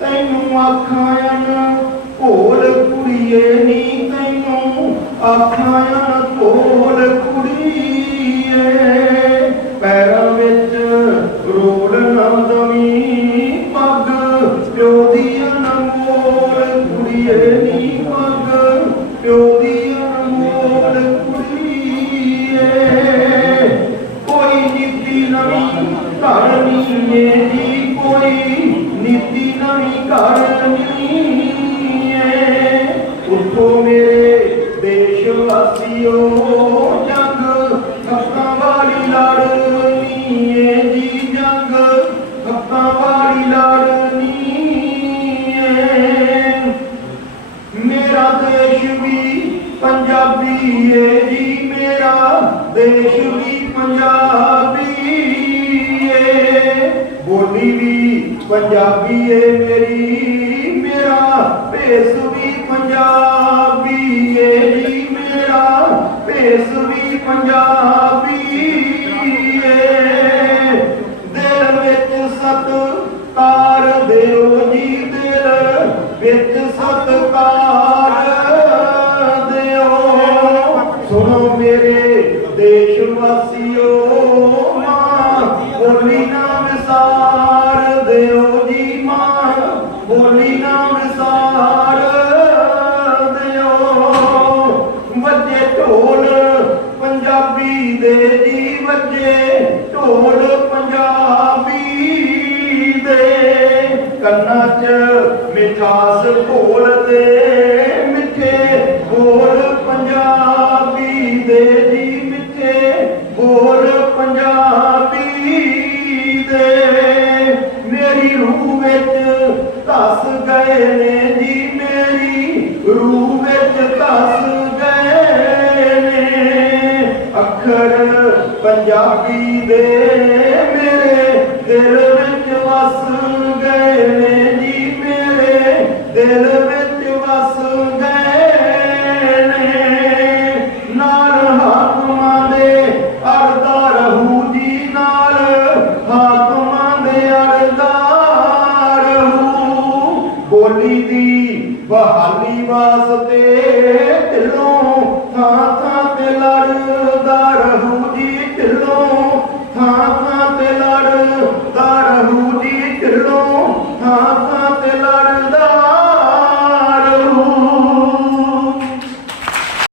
ਤੈਨੂੰ ਆਖਾਂ ਅਨ ਭੋਲ ਕੁੜੀਏ ਨੀ ਤੈਨੂੰ ਆਖਾਂ ਅਨ ਭੋਲ ਕੁੜੀਏ। ਪੈਰਾਂ ਵਿੱਚ ਰੋਲ ਨਾ ਦਵੀ, ਪੱਗ ਪਿਓ ਦੀ ਅਨਮੋਲ ਕੁੜੀਏ ਨੀ ਪੱਗ ਪਿਓ ਦੀ ਘਰ ਘੜਨੀ ਏ ਜੀ ਕੋਈ, ਨੀਤੀ ਨਵੀਂ ਘਰ ਏ। ਉੱਠੋ ਮੇਰੇ ਦੇਸ਼ ਵਾਸੀਓ, ਜੰਗ ਹੱਕਾਂ ਵਾਲੀ ਲੜਨੀ ਜੀ, ਜੰਗ ਹੱਕਾਂ ਵਾਲੀ ਲੜਨੀ ਮੇਰਾ ਦੇਸ਼ ਵੀ ਪੰਜਾਬੀ ਏ ਜੀ, ਮੇਰਾ ਦੇਸ਼ ਵੀ ਪੰਜਾਬ ਬੋਲੀ ਵੀ ਪੰਜਾਬੀ ਏ ਮੇਰੀ, ਮੇਰਾ ਭੇਸ ਵੀ ਪੰਜਾਬੀ ਏ ਜੀ, ਮੇਰਾ ਭੇਸ ਵੀ ਪੰਜਾਬੀ ਏ। ਦਿਲ ਵਿੱਚ ਸਤ ਤਾਰ ਦਿਓ ਜੀ, ਦਿਲ ਵਿੱਚ ਸਤ ਤਾਰ ਦਿਓ। ਸੁਣੋ ਮੇਰੇ ਦੇਸ਼ ਵਾਸੀਓ ਮਾਂ, ਬੋਲੀ ਪੰਜਾਬੀ ਵੱਜੇ ਢੋਲ ਪੰਜਾਬੀ ਦੇ ਕੰਨਾਂ 'ਚ ਮਿਠਾਸ ਘੋਲਦੇ ਮਿੱਠੇ ਬੋਲ ਪੰਜਾਬੀ ਦੇ ਜੀ ਮਿੱਠੇ ਬੋਲ ਪੰਜਾਬੀ ਦੇ। ਮੇਰੀ ਰੂਹ ਵਿੱਚ ਧਸ ਗਏ ਨੇ ਜੀ ਮੇਰੀ ਰੂਹ ਅੱਖਰ ਪੰਜਾਬੀ ਦੇ ਮੇਰੇ ਦਿਲ ਵਿੱਚ ਵਸ ਗਏ ਨੇ ਜੀ ਮੇਰੇ ਦਿਲ ਵਿੱਚ ਵਸ ਗਏ ਨੇ। ਨਾਲ ਹਾਕਮਾਂ ਦੇ ਅਰਦਾ ਰਹੂ ਜੀ ਨਾਲ। ਹਾਕਮਾਂ ਦੇ ਅਰਦਾ ਰਹੂ। ਬੋਲੀ ਦੀ ਬਹਾਲੀ ਵਾਸਤੇ